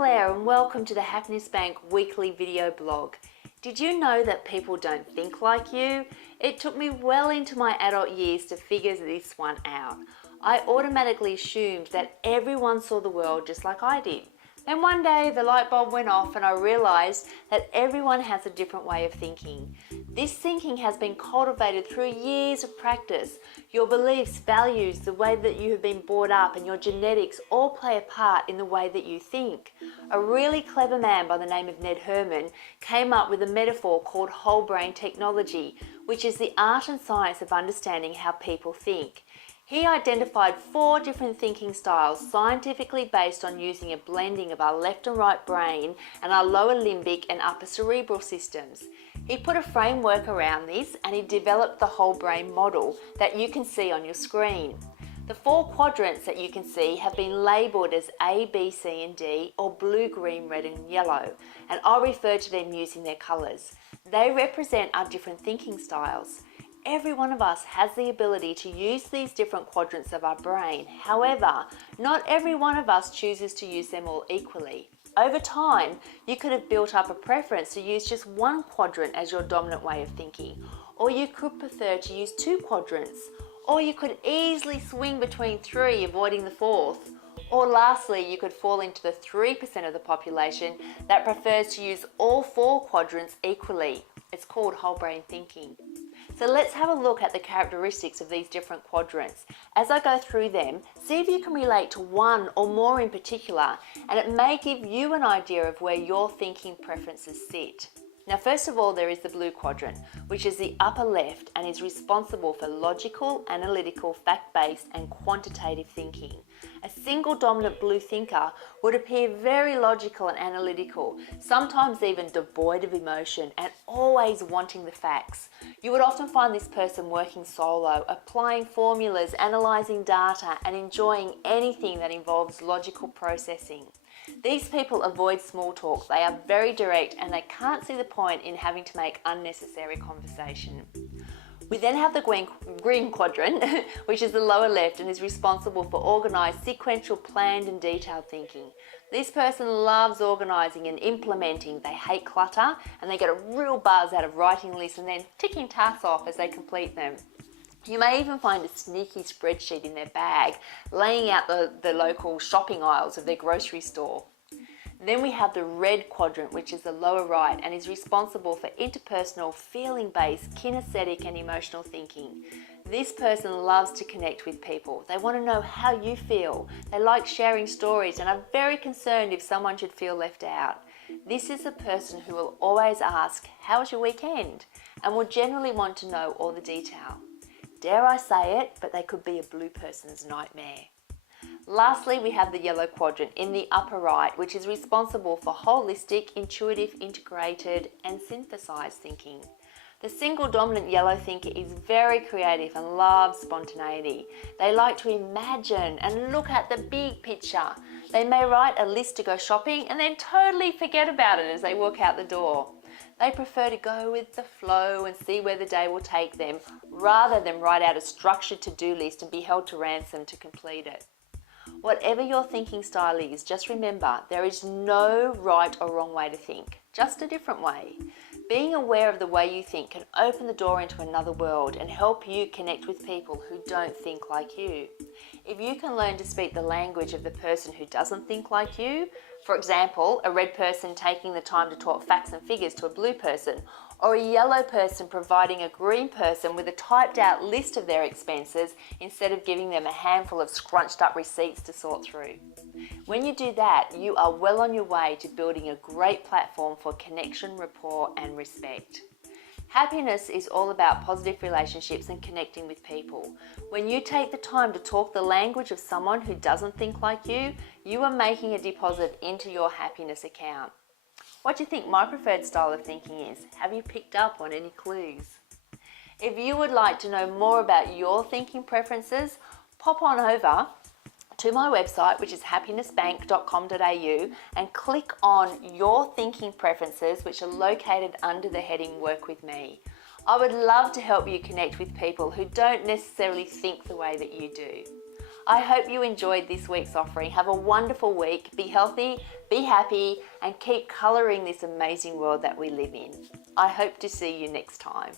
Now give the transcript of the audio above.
Claire and welcome to the Happiness Bank weekly video blog. Did you know that people don't think like you? It took me well into my adult years to figure this one out. I automatically assumed that everyone saw the world just like I did. Then one day the light bulb went off and I realised that everyone has a different way of thinking. This thinking has been cultivated through years of practice. Your beliefs, values, the way that you have been brought up and your genetics all play a part in the way that you think. A really clever man by the name of Ned Herman came up with a metaphor called whole brain technology, which is the art and science of understanding how people think. He identified 4 different thinking styles scientifically based on using a blending of our left and right brain and our lower limbic and upper cerebral systems. He put a framework around this and he developed the whole brain model that you can see on your screen. The 4 quadrants that you can see have been labelled as A, B, C and D, or blue, green, red and yellow, and I'll refer to them using their colours. They represent our different thinking styles. Every one of us has the ability to use these different quadrants of our brain. However, not every one of us chooses to use them all equally. Over time, you could have built up a preference to use just one quadrant as your dominant way of thinking, or you could prefer to use 2 quadrants, or you could easily swing between 3, avoiding the 4th. Or lastly, you could fall into the 3% of the population that prefers to use all 4 quadrants equally. It's called whole brain thinking. So let's have a look at the characteristics of these different quadrants. As I go through them, see if you can relate to one or more in particular, and it may give you an idea of where your thinking preferences sit. Now, first of all, there is the blue quadrant, which is the upper left and is responsible for logical, analytical, fact-based and quantitative thinking. A single dominant blue thinker would appear very logical and analytical, sometimes even devoid of emotion and always wanting the facts. You would often find this person working solo, applying formulas, analysing data and enjoying anything that involves logical processing. These people avoid small talk, they are very direct and they can't see the point in having to make unnecessary conversation. We then have the green quadrant, which is the lower left and is responsible for organised, sequential, planned and detailed thinking. This person loves organising and implementing. They hate clutter and they get a real buzz out of writing lists and then ticking tasks off as they complete them. You may even find a sneaky spreadsheet in their bag, laying out the local shopping aisles of their grocery store. Then we have the red quadrant, which is the lower right and is responsible for interpersonal, feeling-based, kinesthetic and emotional thinking. This person loves to connect with people. They want to know how you feel. They like sharing stories and are very concerned if someone should feel left out. This is a person who will always ask, "How was your weekend?" and will generally want to know all the detail. Dare I say it, but they could be a blue person's nightmare. Lastly, we have the yellow quadrant in the upper right, which is responsible for holistic, intuitive, integrated, and synthesized thinking. The single dominant yellow thinker is very creative and loves spontaneity. They like to imagine and look at the big picture. They may write a list to go shopping and then totally forget about it as they walk out the door. They prefer to go with the flow and see where the day will take them, rather than write out a structured to-do list and be held to ransom to complete it. Whatever your thinking style is, just remember there is no right or wrong way to think, just a different way. Being aware of the way you think can open the door into another world and help you connect with people who don't think like you. If you can learn to speak the language of the person who doesn't think like you, for example, a red person taking the time to talk facts and figures to a blue person, or a yellow person providing a green person with a typed out list of their expenses instead of giving them a handful of scrunched up receipts to sort through. When you do that, you are well on your way to building a great platform for connection, rapport and respect. Happiness is all about positive relationships and connecting with people. When you take the time to talk the language of someone who doesn't think like you, you are making a deposit into your happiness account. What do you think my preferred style of thinking is? Have you picked up on any clues? If you would like to know more about your thinking preferences, pop on over to my website, which is happinessbank.com.au, and click on your thinking preferences, which are located under the heading Work With Me. I would love to help you connect with people who don't necessarily think the way that you do. I hope you enjoyed this week's offering. Have a wonderful week. Be healthy, be happy, and keep colouring this amazing world that we live in. I hope to see you next time.